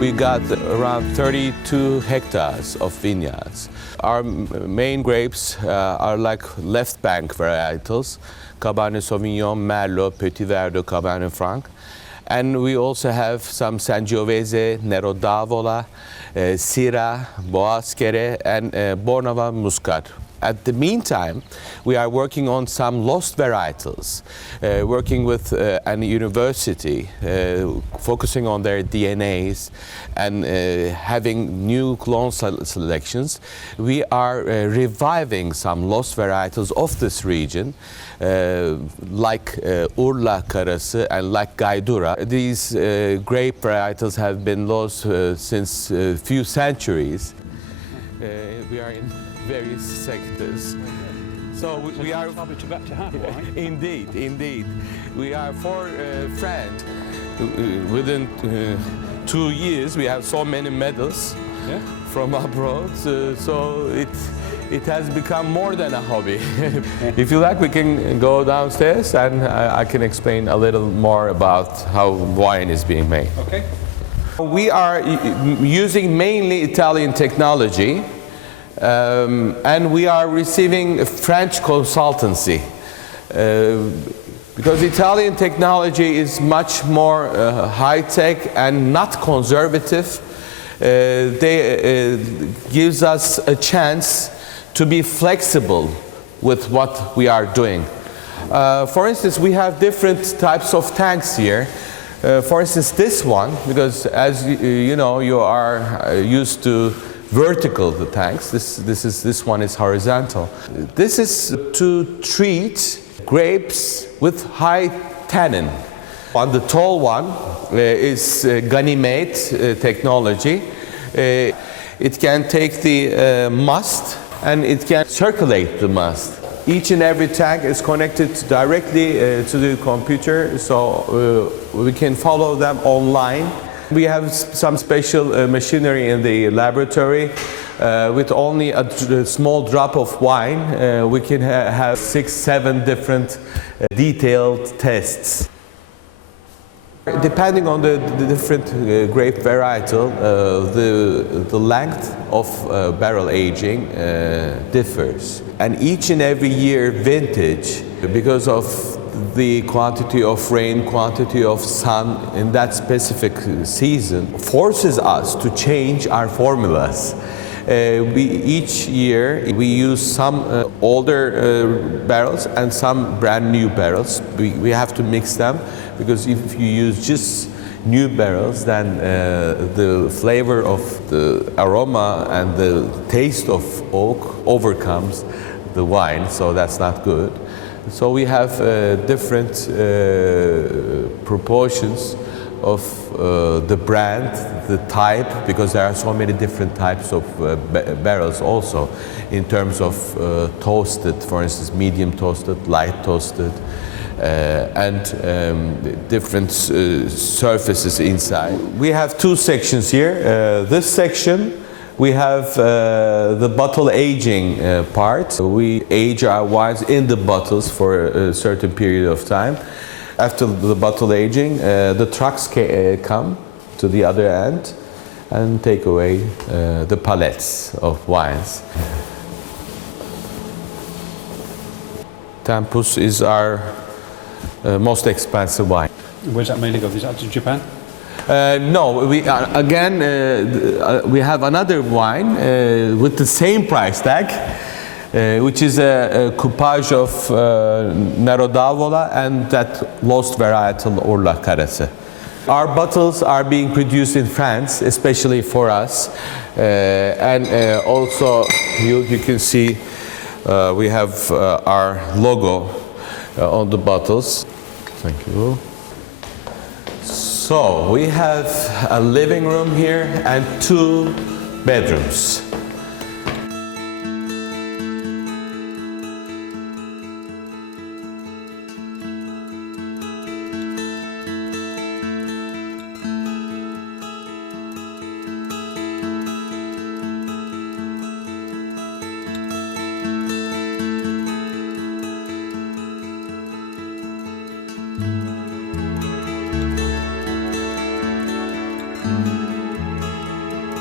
We got around 32 hectares of vineyards. Our main grapes are like left bank varietals, Cabernet Sauvignon, Merlot, Petit Verdot, Cabernet Franc. And we also have some Sangiovese, Nero d'Avola, Syrah, Boğazkere, and Bornova Muscat. At the meantime, we are working on some lost varietals, working with an university, focusing on their DNAs and having new clone selections. We are reviving some lost varietals of this region, like Urla Karası and like Gaydura. These grape varietals have been lost since a few centuries. We are in various sectors. So we are probably to have, right? Indeed. We are four friends. Within 2 years, we have so many medals from abroad. So it has become more than a hobby. If you like, we can go downstairs and I can explain a little more about how wine is being made. Okay. We are using mainly Italian technology. And we are receiving French consultancy because Italian technology is much more high-tech and not conservative. They gives us a chance to be flexible with what we are doing. For instance, we have different types of tanks here. For instance, this one, because as you know, you are used to vertical the tanks. This one is horizontal. This is to treat grapes with high tannin. On the tall one is Ganymede technology. It can take the must and it can circulate the must. Each and every tank is connected directly to the computer, so we can follow them online. We have some special machinery in the laboratory. With only a small drop of wine, we can have 6-7 different detailed tests. Depending on the different grape varietal, the length of barrel aging differs. And each and every year vintage, because of the quantity of rain, quantity of sun in that specific season, forces us to change our formulas. Each year we use some older barrels and some brand new barrels. We have to mix them because if you use just new barrels, then the flavor of the aroma and the taste of oak overcomes the wine, so that's not good. So we have different proportions of the brand, the type, because there are so many different types of barrels also in terms of toasted, for instance, medium toasted, light toasted, and different surfaces inside. We have two sections here. This section, we have the bottle aging part. We age our wines in the bottles for a certain period of time. After the bottle aging, the trucks come to the other end and take away the pallets of wines. Tempus is our most expensive wine. Where's that mainly go? Is that to Japan? No, we have another wine with the same price tag, which is a coupage of Nero d'Avola and that lost varietal Urla Karası. Our bottles are being produced in France, especially for us, and also you can see we have our logo on the bottles. Thank you. So we have a living room here and 2 bedrooms.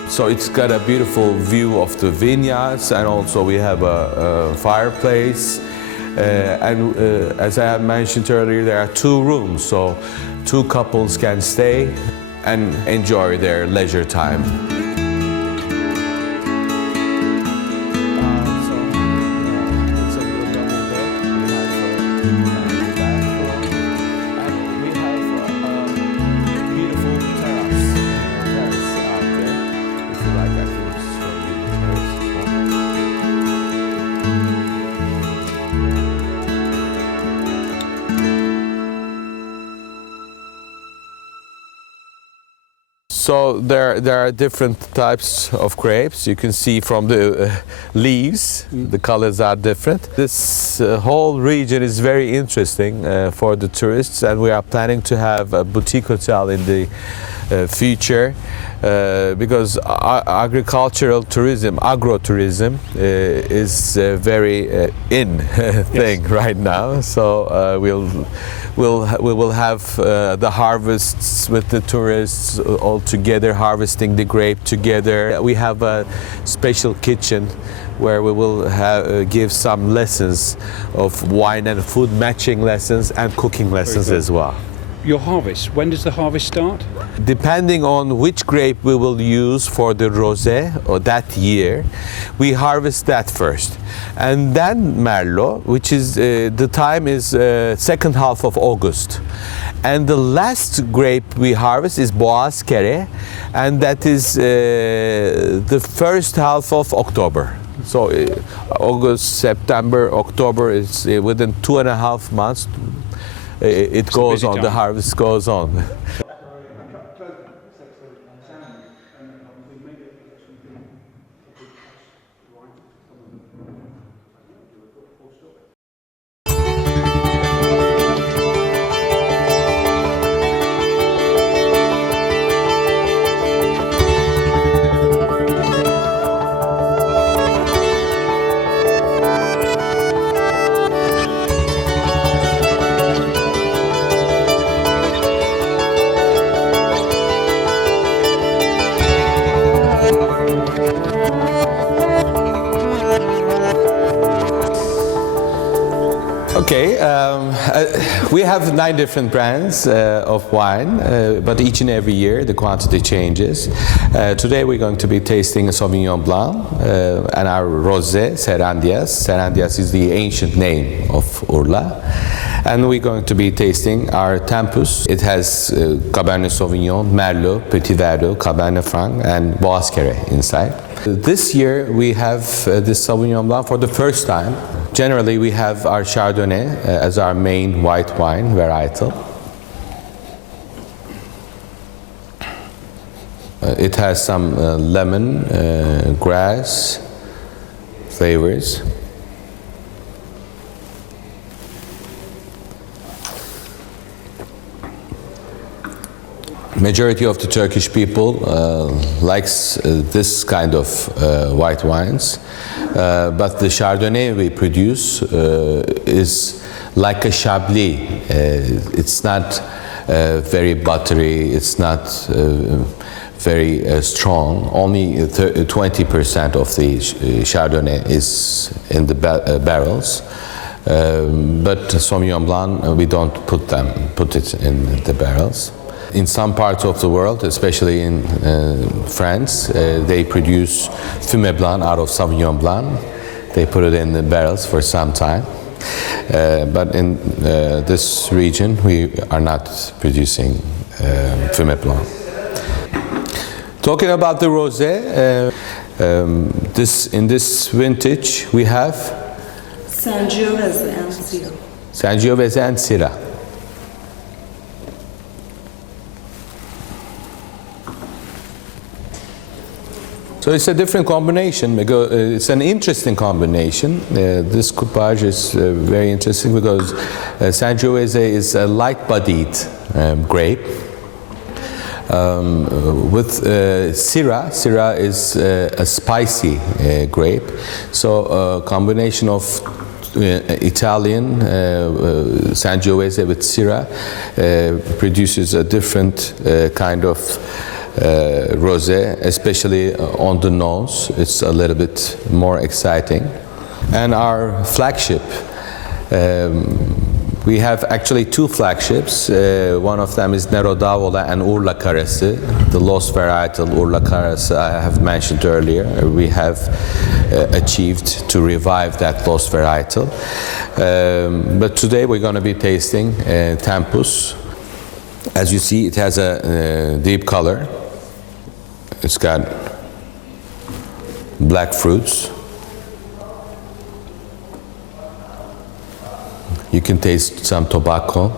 So it's got a beautiful view of the vineyards, and also we have a fireplace. And as I have mentioned earlier, there are 2 rooms, so 2 couples can stay and enjoy their leisure time. So there are different types of grapes. You can see from the leaves, the colors are different. This whole region is very interesting for the tourists, and we are planning to have a boutique hotel in the future because agricultural tourism, agro-tourism is a very in thing right now. So we will have the harvests with the tourists all together, harvesting the grape together. We have a special kitchen where we will give some lessons of wine and food matching lessons and cooking lessons as well. Your harvest, when does the harvest start? Depending on which grape we will use for the rosé or that year, we harvest that first. And then Merlot, which is the time is second half of August. And the last grape we harvest is Boğazkere, and that is the first half of October. So August, September, October is within 2.5 months. It goes on, the harvest goes on. Okay, we have 9 different brands of wine, but each and every year the quantity changes. Today we're going to be tasting a Sauvignon Blanc and our Rosé, Serandias. Serandias is the ancient name of Urla. And we're going to be tasting our Tempus. It has Cabernet Sauvignon, Merlot, Petit Verdot, Cabernet Franc, and Boğazkere inside. This year we have this Sauvignon Blanc for the first time. Generally we have our Chardonnay as our main white wine varietal. It has some lemon, grass flavors. Majority of the Turkish people likes this kind of white wines, but the Chardonnay we produce is like a Chablis. It's not very buttery, it's not very strong. Only 20% of the Chardonnay is in the barrels, but Sauvignon Blanc we don't put it in the barrels. In some parts of the world, especially in France, they produce Fumé Blanc out of Sauvignon Blanc. They put it in the barrels for some time. But in this region, we are not producing Fumé Blanc. Talking about the rosé, in this vintage we have Sangiovese and Syrah. Sangiovese and Syrah. So it's a different combination, because it's an interesting combination. This coupage is very interesting because Sangiovese is a light-bodied grape. With Syrah is a spicy grape. So a combination of Italian Sangiovese with Syrah produces a different kind of rosé, especially on the nose. It's a little bit more exciting. And our flagship. We have actually two flagships. One of them is Nero d'Avola and Urla Karası. The lost varietal Urla Karası I have mentioned earlier. We have achieved to revive that lost varietal. But today we're going to be tasting Tempus. As you see, it has a deep color. It's got black fruits. You can taste some tobacco.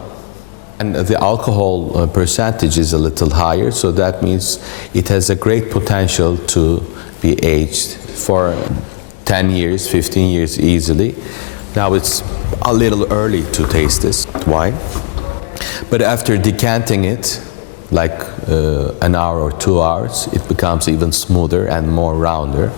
And the alcohol percentage is a little higher, so that means it has a great potential to be aged for 10 years, 15 years easily. Now it's a little early to taste this wine, but after decanting it, like an hour or 2 hours, it becomes even smoother and more rounder.